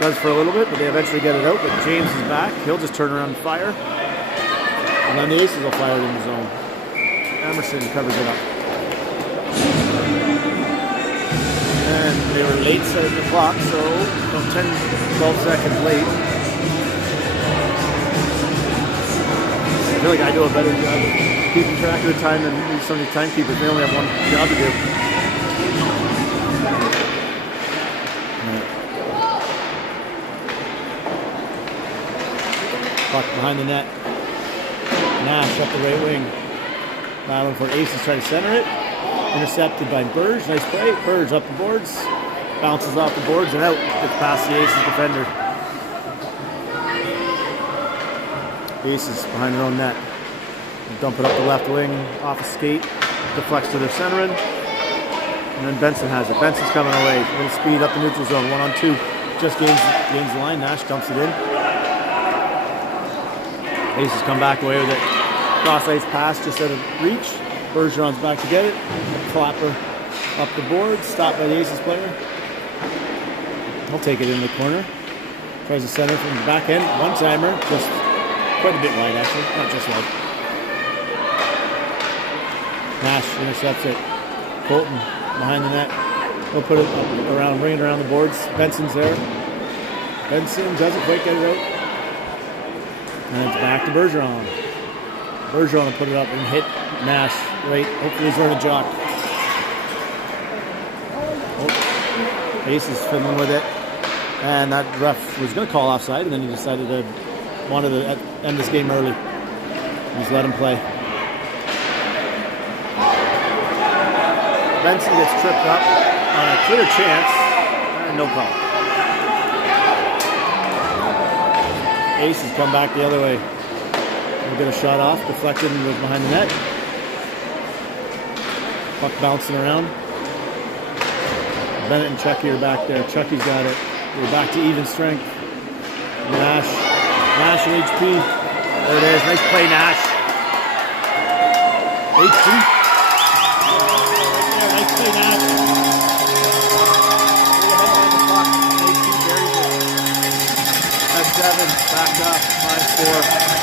Does for a little bit, but they eventually get it out. But James is back. He'll just turn around and fire. And then the Aces will fire it in the zone. Emerson covers it up. And they were late setting the clock, so about 10-12 seconds late. I feel like I do a better job of keeping track of the time than some of these timekeepers. They only have one job to do. Puck behind the net. Nash up the right wing. Battling for Aces, trying to center it. Intercepted by Burge. Nice play. Burge up the boards. Bounces off the boards and out. Gets past the Aces defender. Aces behind their own net. Dump it up the left wing. Off a skate. Deflects to their centering. And then Benson has it. Benson's coming away. A little speed up the neutral zone. 1-on-2. Just gains the line. Nash dumps it in. Aces come back away with it. Cross ice pass just out of reach. Bergeron's back to get it. Clapper up the board. Stopped by the Aces player. He'll take it in the corner. Tries to center from the back end. One-timer. Just quite a bit wide, actually. Not just wide. Nash intercepts it. Colton behind the net. He'll put it up around, bring it around the boards. Benson's there. Benson doesn't quite get it out. And it's back to Bergeron. Bergeron will put it up and hit Nash right. Hopefully he's learning a jock. Oh, Aces fiddling with it. And that ref was going to call offside, and then he decided to wanted to end this game early. Just let him play. Benson gets tripped up on a clear chance. And no call. Aces come back the other way. We'll get a shot off. Deflected and goes behind the net. Puck bouncing around. Bennett and Chucky are back there. Chucky's got it. We're back to even strength. Nash and HP. There it is. Nice play, Nash. HP. Nice play, Nash. At 7, back up, 5-4.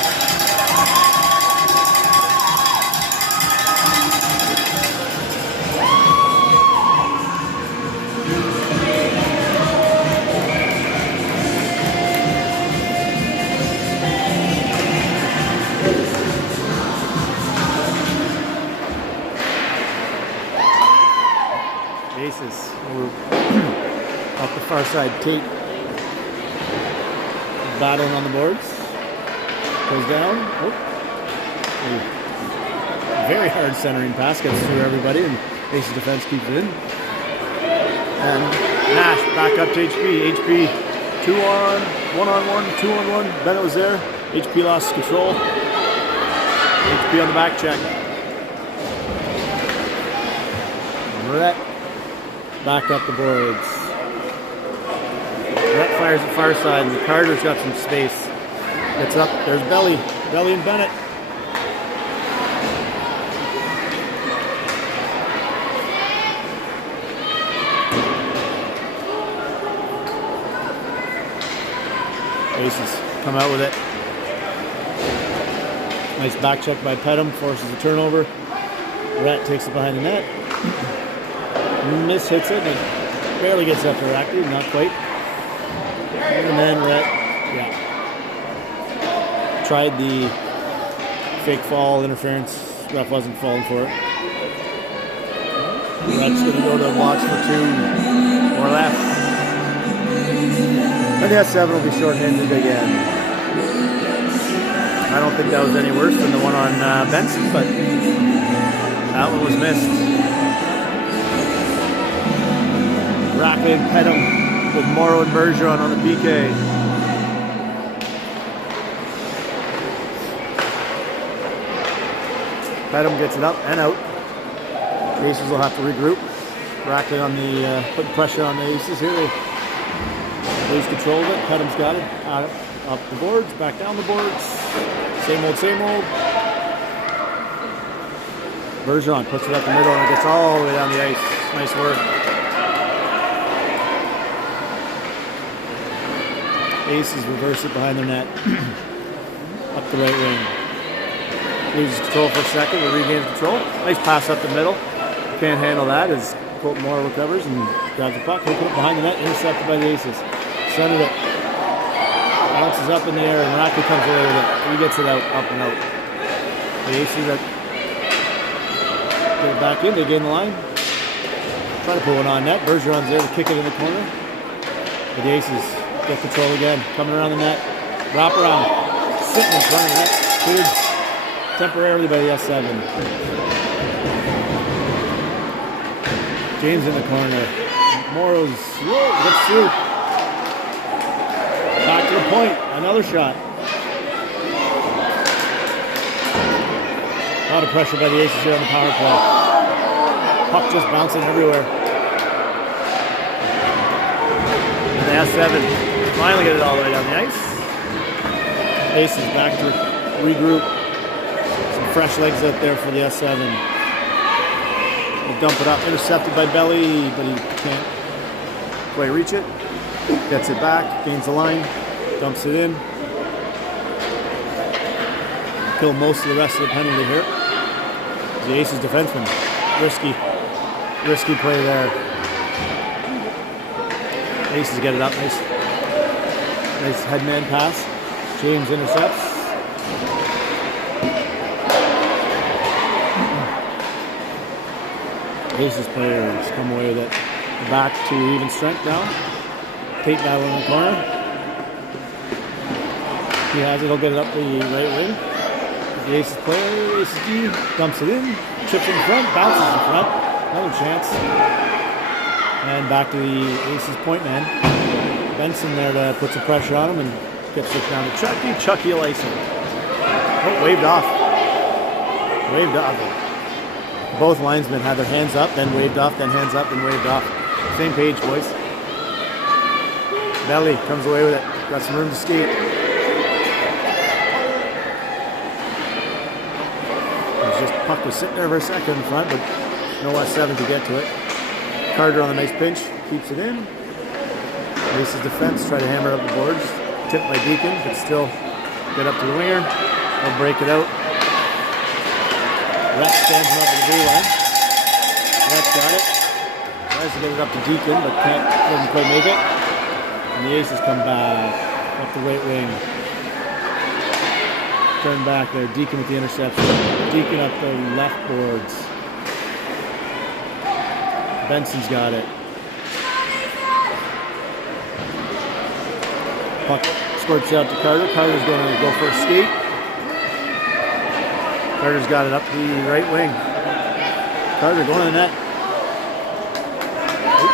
Aces over up the far side. Tate battling on the boards. Goes down. Oh. A very hard centering pass gets through everybody, and Aces defense keeps it in. And Nash back up to HP. HP 2-on, 1-on-1, 2-on-1. Bennett was there. HP lost control. HP on the back check. Rhett back up the boards. Rhett fires the far side, and Carter's got some space. Gets up. There's Belly. Belly and Bennett. Aces come out with it. Nice back check by Pedham. Forces the turnover. Rhett takes it behind the net. Miss hits it, and barely gets up to Rackley, not quite. And then Rhett, tried the fake fall interference. Ref wasn't falling for it. Rhett's going to go to watch for 2 or less. And the S7 will be short-handed again. I don't think that was any worse than the one on Benson, but that one was missed. Rackley and Pedham with Morrow and Bergeron on the PK. Pedham gets it up and out. The Aces will have to regroup. Rackley on the putting pressure on the Aces here. They lose control of it. Pedham's got it. Up the boards, back down the boards. Same old, same old. Bergeron puts it up the middle and it gets all the way down the ice. Nice work. Aces reverse it behind their net. Up the right wing. Loses control for a second, but regains control. Nice pass up the middle. Can't handle that as Colton Moore recovers and grabs the puck. He'll put it behind the net, intercepted by the Aces. Centered it. Bounces up in the air, and Rackley comes away with it. He gets it out, up and out. The Aces get it back in, they gain the line. Try to pull it on net. Bergeron's there to kick it in the corner. But the Aces get control again. Coming around the net. Wrap around. Sitting in front of the net. Cleared temporarily by the S7. James in the corner. Morrow's gets through. Back to the point. Another shot. A lot of pressure by the Aces here on the power play. Puck just bouncing everywhere. And the S7 finally get it all the way down the ice. Aces back to regroup. Some fresh legs out there for the S7. They dump it up. Intercepted by Belly, but he can't quite reach it. Gets it back, gains the line, dumps it in. Kill most of the rest of the penalty here. The Aces defenseman. Risky play there. Aces get it up. Nice headman pass. James intercepts. Aces players come away with it. Back to even strength now. Tate battle in the corner. He has it. He'll get it up the right wing. The Aces player, Aces D, dumps it in. Chips in front. Bounces in front. Another chance. And back to the Aces point man. Benson there to put some pressure on him and gets it down to Chucky. Chucky Eliason. Oh, waved off. Waved off. Both linesmen had their hands up, then waved off, then hands up, and waved off. Same page, boys. Belly comes away with it. Got some room to skate. just puck was sitting there for a second in front, but no S7 to get to it. Carter on a nice pinch, keeps it in. Aces defense, try to hammer up the boards. Tipped by Deacon, but still get up to the winger. They'll break it out. Rhett stands him up at the blue line. Rhett's got it. Tries to get it up to Deacon, but doesn't quite make it. And the Aces come back up the right wing. Turn back there. Deacon with the interception. Deacon up the left boards. Benson's got it. Puck squirts out to Carter. Carter's going to go for a skate. Carter's got it up the right wing. Carter going to the net. Oop.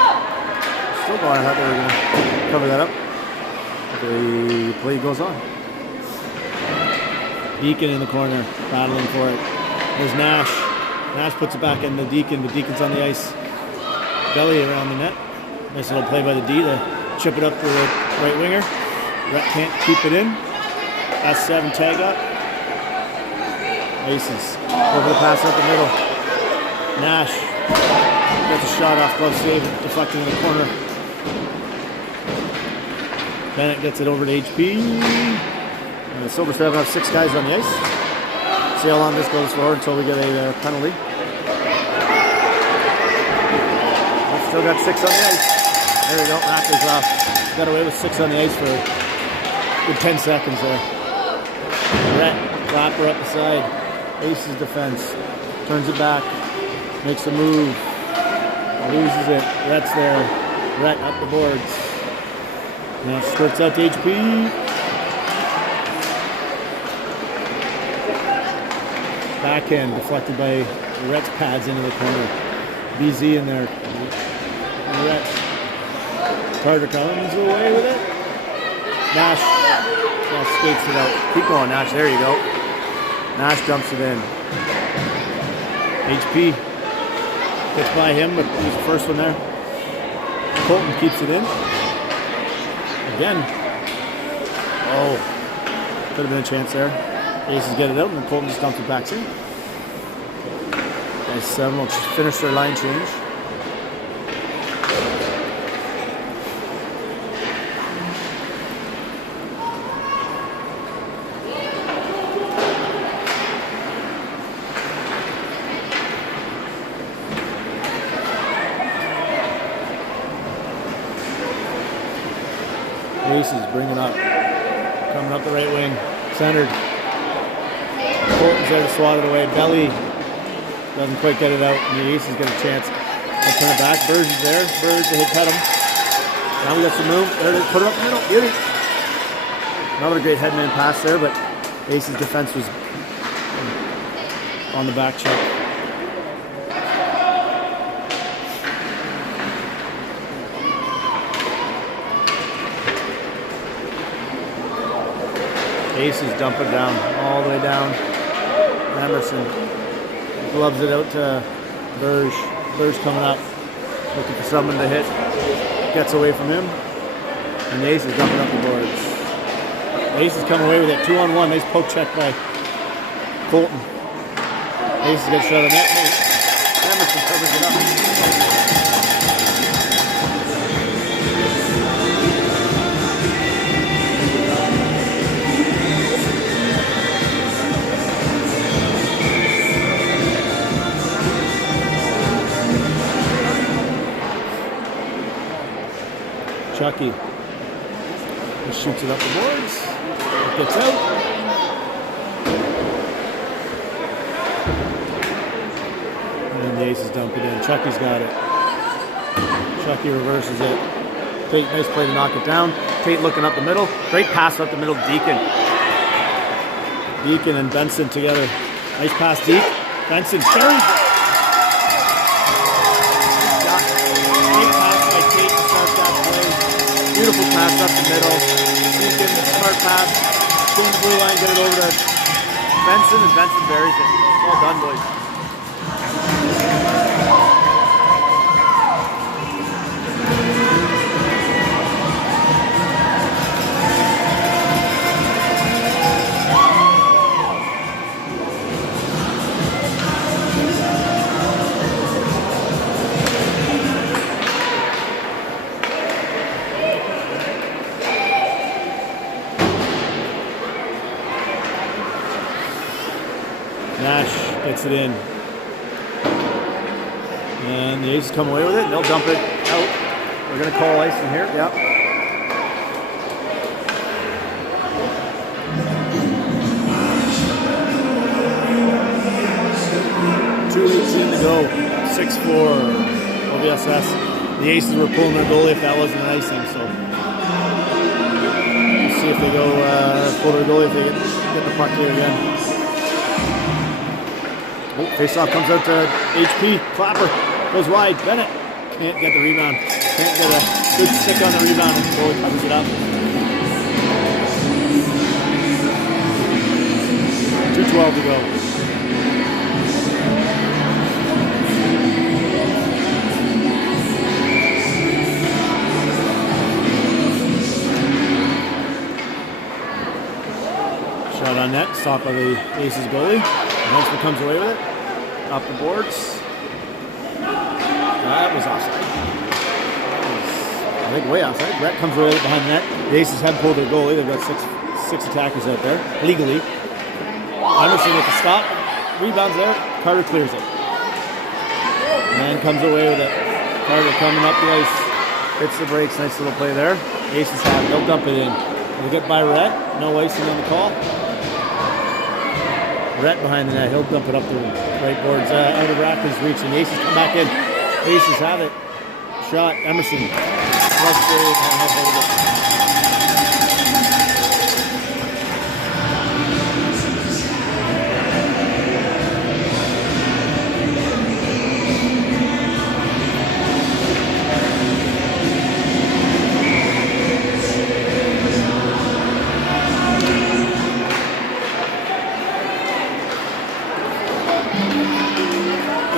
Still going. I thought they were going to cover that up. The play goes on. Deacon in the corner, battling for it. There's Nash. Nash puts it back in the Deacon, but Deacon's on the ice. Belly around the net. Nice little play by the D to chip it up to the right winger. Rhett can't keep it in. S7 tag up. Aces. Over the pass up the middle. Nash gets a shot off, glove save, deflecting in the corner. Bennett gets it over to HP. And the Silver Stars have 6 guys on the ice. See how long this goes for until we get a penalty. Still got 6 on the ice. There we go. Rackers off. Got away with 6 on the ice for a good 10 seconds there. Rhett, Clapper up the side. Aces defense. Turns it back. Makes a move. Loses it. Rhett's there. Rhett up the boards. Now splits out to HP. Backhand deflected by Rhett's pads into the corner. BZ in there. Rhett. Carter comes away with it. Nash. Nash skates it out. Keep going, Nash. There you go. Nash dumps it in. HP gets by him, but he's the first one there. Colton keeps it in. Again. Oh. Could have been a chance there. Aces get it out, and then Colton just dumps it back in. Guys, 7 will finish their line change. Aces bringing up, coming up the right wing, centered. Colton's there to swat it away. Belly doesn't quite get it out, and the Aces get a chance. They'll turn it back. Burge is there. Burge, they hit him. Now we got some room. There they put it up the middle. Beauty. Another great headman pass there, but Aces defense was on the back check. Aces dump it down, all the way down. Emerson gloves it out to Burge. Burge coming up, looking for someone to hit. Gets away from him. And the Aces dumping up the boards. The Aces come away with it, 2-on-1. Nice poke check by Colton. Aces get shot on net. Emerson covers it up. Chucky just shoots it up the boards. It gets out. And then the Aces dump it in. Chucky's got it. Chucky reverses it. Tate, nice play to knock it down. Tate looking up the middle. Great pass up the middle. Deacon. Deacon and Benson together. Nice pass deep. Benson carries it. Beautiful pass up the middle. Deacon, smart pass. Going the blue line, get it over to Benson, and Benson buries it. Well done, boys. Nash gets it in. And the Aces come away with it, and they'll dump it out. We're going to call ice in here. Yep. .2:18 to go. 6-4 OVSS. The Aces were pulling their goalie if that wasn't an icing, so we'll see if they go pull their goalie if they get the puck here again. Oh, face-off comes out to HP. Clapper goes wide. Bennett can't get the rebound. Can't get a good stick on the rebound, and the goalie covers it up. 2:12 to go. Shot on net, stop by the Aces goalie. Huntsman comes away with it. Off the boards. That was offside. I think way offside. Brett comes away behind the net. The Aces have pulled their goalie. They've got six attackers out there, legally. Anderson with the stop. Rebounds there. Carter clears it. And comes away with it. Carter coming up the ice. Hits the brakes. Nice little play there. Aces have it. They'll dump it in. We'll get by Rhett. No icing on the call. Rhett behind the net. He'll dump it up the right boards. Out of Rackers reach. And the Aces come back in. Aces have it. Shot. Emerson. Left save.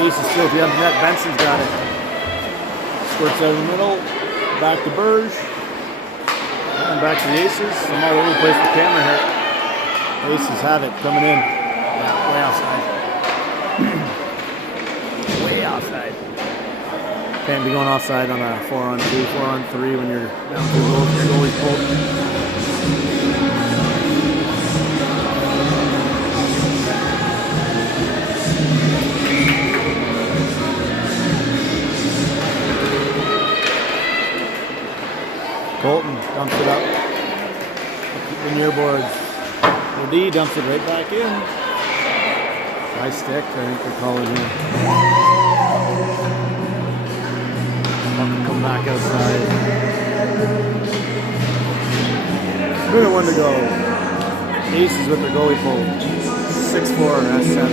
Aces still at the end of the net. Benson's got it. Squirts out in the middle. Back to Burge. And back to the Aces. I'm all over the place with the camera here. Aces have it coming in. Yeah, way offside. Way offside. Can't be going offside on a 4-on-2, 4-on-3 when you're down 2 goals. Your goalie's pulled. Colton dumps it up the near boards. D dumps it right back in. High stick, I think they're calling here. Come back outside. 3-1 to go. Aces with their goalie pulled. 6-4 S7.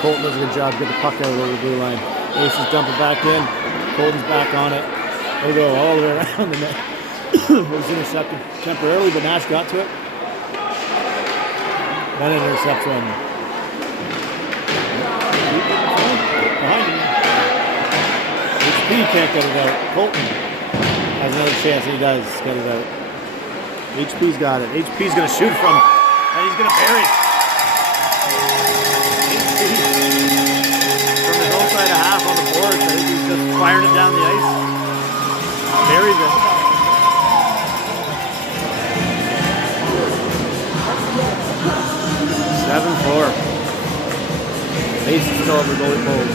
Colton does a good job, get the puck out over the blue line. Aces dump it back in. Colton's back on it. They go all the way around the net. It was intercepted temporarily, but Nash got to it. Then it intercepts one. Behind him. HP can't get it out. Colton has another chance, and he does get it out. HP's got it. HP's going to shoot from, and he's going to bury it. From the hillside a half on the board, I think he's just firing it down the ice. Buries it. Seven 4. Ace is still over goalie pole.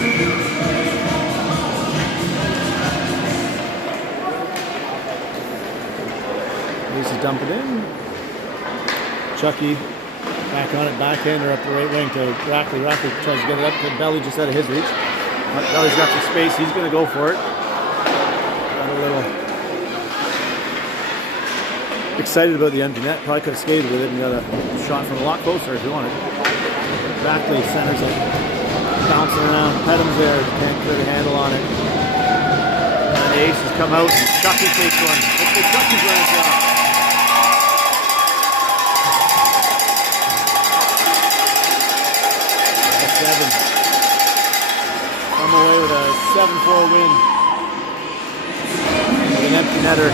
Ace is dump it in. Chucky back on it, backhander up the right wing to Rackley. Rackley tries to get it up to Belly just out of his reach. Belly's got the space, he's going to go for it. Got a little excited about the empty net. Probably could have skated with it and got a shot from a lot closer if he wanted. Rackley centers it. Bouncing around. Pedham's there. Can't clear the handle on it. And the Aces come out. Chucky takes one. Hopefully Chucky's running it down. Come away with a 7-4 win. With an empty netter.